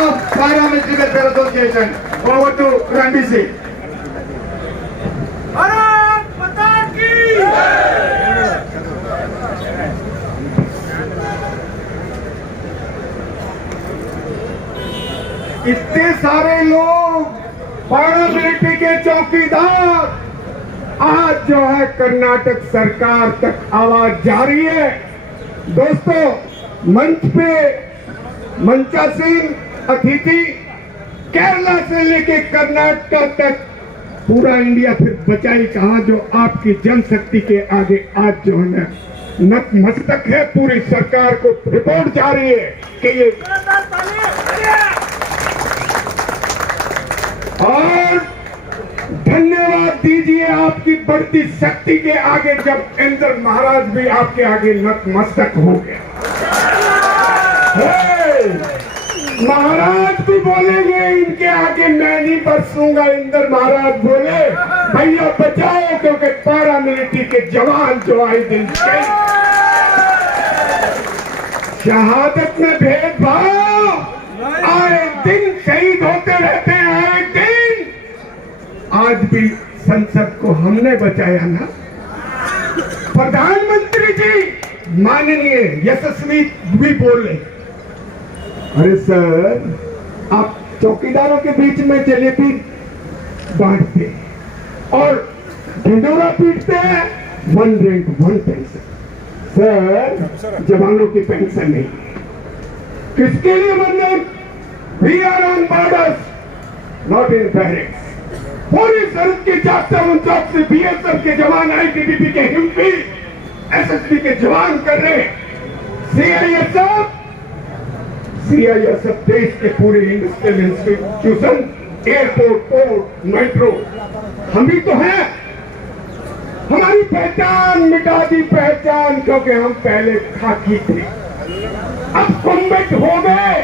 of Paramilitary Welfare Association. Over to Randy Singh. Bharat माता की इतने सारे लोग पारामिलिट्री के चौकीदार आज जो है कर्नाटक सरकार तक आवाज जा रही है। दोस्तों, मंच पे मंचासीन अतिथि केरला से लेके कर्नाटक तक पूरा इंडिया फिर बचाई कहा, जो आपकी जनशक्ति के आगे आज जो है ना नतमस्तक है। पूरी सरकार को रिपोर्ट जा रही है कि ये और धन्यवाद दीजिए आपकी बढ़ती शक्ति के आगे, जब इंद्र महाराज भी आपके आगे नतमस्तक हो गया। महाराज भी बोलेंगे इनके आगे, मैं नहीं बरसूंगा। इंद्र महाराज बोले भैया बचाओ, क्योंकि पारामिलिट्री के जवान जो आए दिन शहादत में भेदभाव आए दिन शहीद होते रहते हैं। आए दिन आज भी संसद को हमने बचाया ना। प्रधानमंत्री जी माननीय यशस्वी भी बोले, अरे सर आप चौकीदारों के बीच में जलेबी बांटते और ढिंडोरा पीटते हैं, 1 रैंक 1 पेंशन। सर जवानों की पेंशन नहीं, किसके लिए बंधन? We are on borders not in barracks. पूरी सरहद के चौक से बीएसएफ के जवान, आईटीबीपी के हिम्पी, एसएसबी के जवान कर रहे। सीआईएसएफ देश के पूरे industrial institution, airport, port, metro हम भी तो हैं। हमारी पहचान मिटा दी पहचान, क्योंकि हम पहले खाकी थे, अब कॉम्बैट हो गए।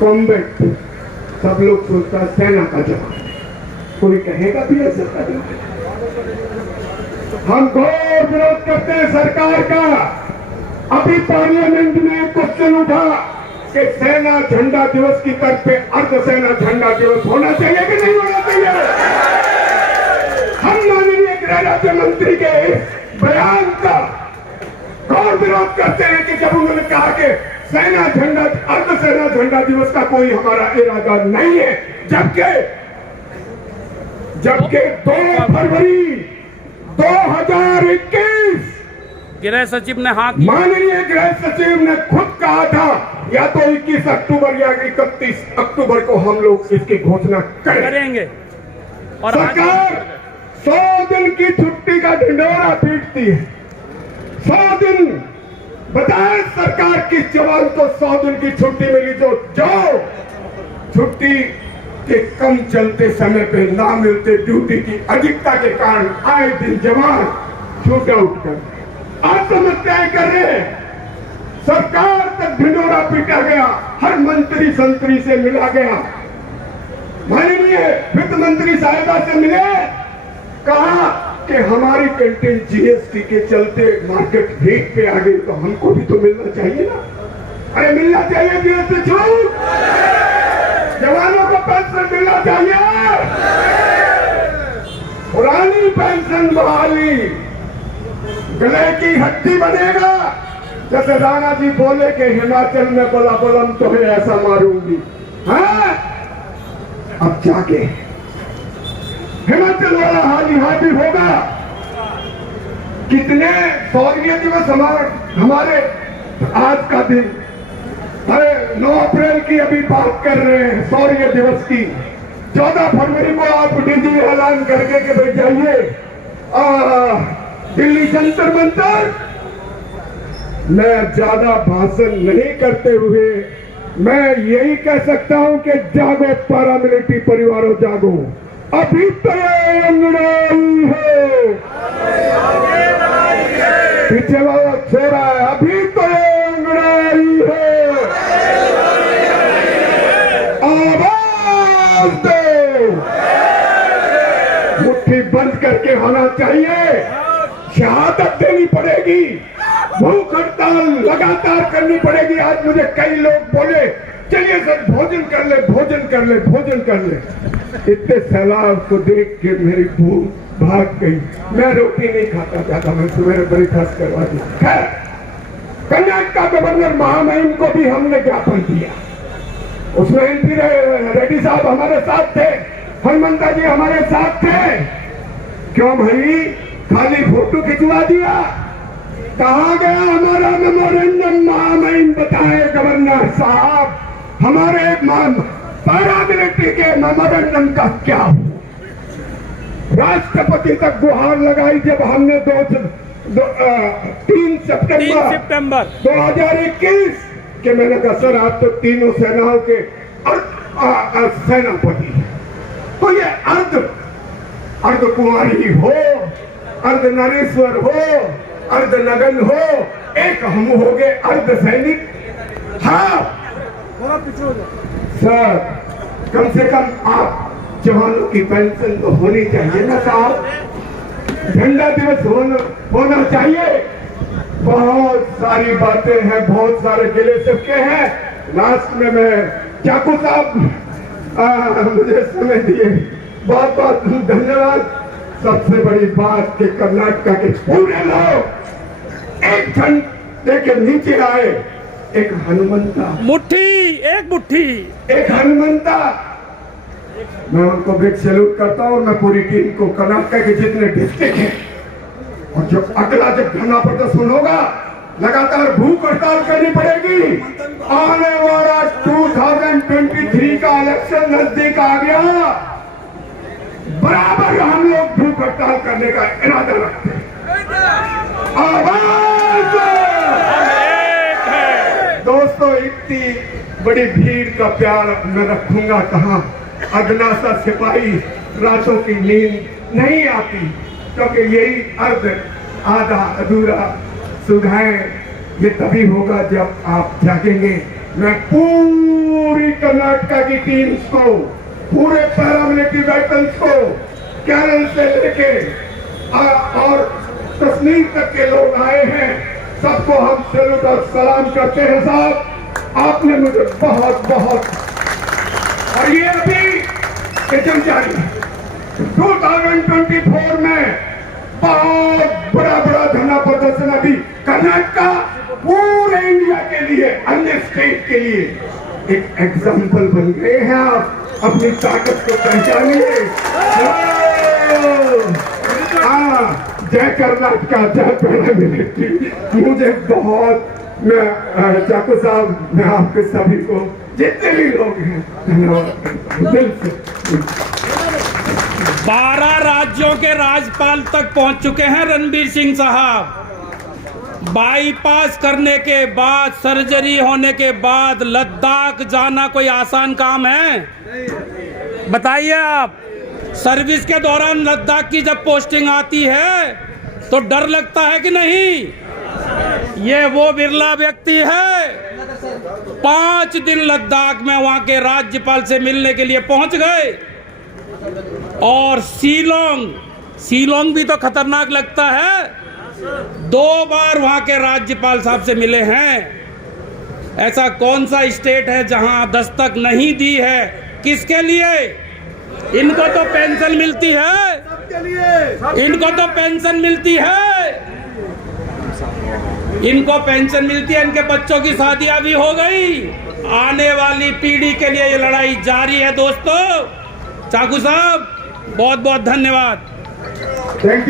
कॉम्बैट सब लोग सोचता सेना का जवान, कोई कहेगा भी ऐसा करेगा। हम घोर विरोध करते हैं सरकार का। अभी पार्लियामेंट में क्वेश्चन उठा कि सेना झंडा दिवस की तरफ पे अर्धसेना झंडा दिवस होना चाहिए कि नहीं होना चाहिए। हम माननीय गृह राज्य मंत्री के बयान का घोर विरोध करते हैं कि जब उन्होंने कहा कि सेना झंडा अर्धसेना झंडा दिवस का कोई हमारा इरादा नहीं है, जबकि 2 फरवरी 2021 गृह सचिव ने माननीय गृह सचिव ने खुद कहा था, या तो 21 अक्टूबर या 31 अक्टूबर को हम लोग इसकी घोषणा करेंगे। और सरकार 100 दिन की छुट्टी का ढिंडोरा पीटती है। 100 दिन बताए सरकार की जवान को 100 दिन की छुट्टी मिली, जो छुट्टी के कम चलते समय पे ना मिलते, ड्यूटी की अधिकता के कारण आए दिन जवान छूट आउट कर आत्महत्याएं कर रहे हैं। सरकार तक ढिंडोरा पीटा गया, हर मंत्री संतरी से मिला गया। माननीय वित्त मंत्री साहिबा से मिले, कहा कि हमारी कैंटीन जीएसटी के चलते मार्केट रेट पे आ गई, तो हमको भी तो मिलना चाहिए ना। अरे मिलना चाहिए जीएसटी छूट, जवानों को पेंशन मिलना चाहिए। पुरानी पेंशन बहाली गले की हड्डी बनेगा। जैसे राणा जी बोले कि हिमाचल में बोला बोलम तो है ऐसा मारूंगी। हाँ, अब जाके हिमाचल वाला हाल यहाँ भी होगा। कितने शौर्य दिवस हमारे आज का दिन, अरे 9 अप्रैल की अभी बात कर रहे हैं शौर्य दिवस की। 14 फरवरी को आप डीजी ऐलान करके कि भाई जाइए दिल्ली जंतर मंतर। मैं ज्यादा भाषण नहीं करते हुए मैं यही कह सकता हूं कि जागो पारामिलिट्री परिवारों, जागो। अभी तो ये अंगड़ाई है, पीछे वाला छोरा है, अभी तो ये अंगड़ाई है। आवाज दो, मुट्ठी बंद करके होना चाहिए। शहादत देनी पड़ेगी, भूख हड़ताल लगातार करनी पड़ेगी। आज मुझे कई लोग बोले चलिए सर भोजन कर ले, भोजन कर ले, भोजन कर ले। इतने सैलाब को देख के मेरी भूख भाग गई। मैं रोटी नहीं खाता जाता, मैं सवेरे ब्रेकफास्ट करवा दी। खैर, कर्नाटक का गवर्नर महामहिम को भी हमने ज्ञापन दिया। उसमें एमपी रेड्डी साहब हमारे साथ थे, हनुमंता जी हमारे साथ थे। क्यों भाई खाली फोटो खिंचवा दिया? कहा गया हमारा मेमोरेंडम? महामहिम बताए गवर्नर साहब, हमारे पैरामिलिट्री के मेमोरेंडम का क्या हुआ? राष्ट्रपति तक गुहार लगाई जब हमने 3 सितंबर 2021 के मैंने कहा सर आप तो तीनों सेनाओं के सेनापति, तो ये अर्ध कुमारी हो, अर्ध नरेश्वर हो, अर्ध नगन हो, एक हम हो गए अर्ध सैनिक। हाँ सर, कम से कम आप जवानों की पेंशन तो होनी चाहिए ना साहब, झंडा दिवस होना चाहिए। बहुत सारी बातें हैं, बहुत सारे गिले शिकवे हैं। लास्ट में मैं चाकू साहब मुझे समय दिए, बहुत बहुत धन्यवाद। सबसे बड़ी बात कि कर्नाटक के पूरे लोग एक झंडे के नीचे आए, एक हनुमंता एक हनुमंता। मैं उनको बिग सैल्यूट करता हूँ। मैं पूरी टीम को, कर्नाटक के जितने डिस्ट्रिक्ट हैं, और जो अगला जब धरना प्रदर्शन होगा, लगातार भूख हड़ताल करनी पड़ेगी। आने वाला 2023 का इलेक्शन नजदीक आ गया, बराबर हम लोग भूख हड़ताल करने का इरादा रखते हैं। आवाज दोस्तों, इतनी बड़ी भीड़ का प्यार मैं रखूंगा कहाँ? अदना सा सिपाही रातों की नींद नहीं आती, क्योंकि यही अर्ध आधा अधूरा सुधाएं ये तभी होगा जब आप जागेंगे। मैं पूरी कर्नाटक की टीम्स को, पूरे पैरामिलिट्री वेटरन्स को, केरल से लेके और कश्मीर तक के लोग आए हैं, सबको हम सैल्यूट और सलाम करते हैं। साहब आपने मुझे बहुत बहुत, और ये अभी किचन जारी है। 2024 में बहुत बड़ा धरना प्रदर्शन अभी कर्नाटक पूरे इंडिया के लिए, अन्य स्टेट के लिए एक एग्जाम्पल बन गए हैं। आप अपनी ताकत को पहचानिए। जय कर्नाटक, जय पैरामिलिट्री। मुझे बहुत, मैं चाकू साहब, मैं आपके सभी को, जितने भी लोग हैं, धन्यवाद दिल से। 12 राज्यों के राज्यपाल तक पहुंच चुके हैं रणबीर सिंह साहब। बाईपास करने के बाद, सर्जरी होने के बाद लद्दाख जाना कोई आसान काम है? बताइए आप। सर्विस के दौरान लद्दाख की जब पोस्टिंग आती है तो डर लगता है कि नहीं? ये वो बिरला व्यक्ति है, 5 दिन लद्दाख में वहां के राज्यपाल से मिलने के लिए पहुंच गए। और शिलोंग भी तो खतरनाक लगता है, 2 बार वहां के राज्यपाल साहब से मिले हैं। ऐसा कौन सा स्टेट है जहां दस्तक नहीं दी है? किसके लिए? इनको तो पेंशन मिलती है, इनको तो पेंशन मिलती है, इनको पेंशन मिलती है, इनके बच्चों की शादियां भी हो गई। आने वाली पीढ़ी के लिए ये लड़ाई जारी है दोस्तों। चाकू साहब बहुत बहुत धन्यवाद। Thank you.